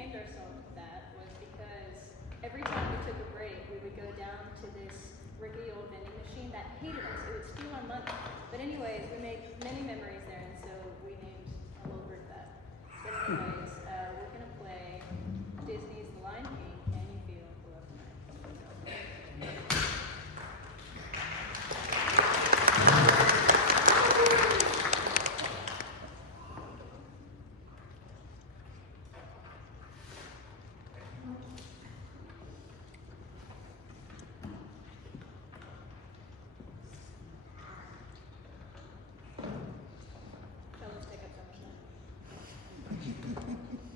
named ourselves that was because every time we took a break, we would go down to this rickety old vending machine that hated us. It would steal our money. But anyways, we made many memories there, and so we named our little bird that. But anyways, we're gonna play Disney's The Lion King. Can you feel the love tonight? Fellas, take up so much time.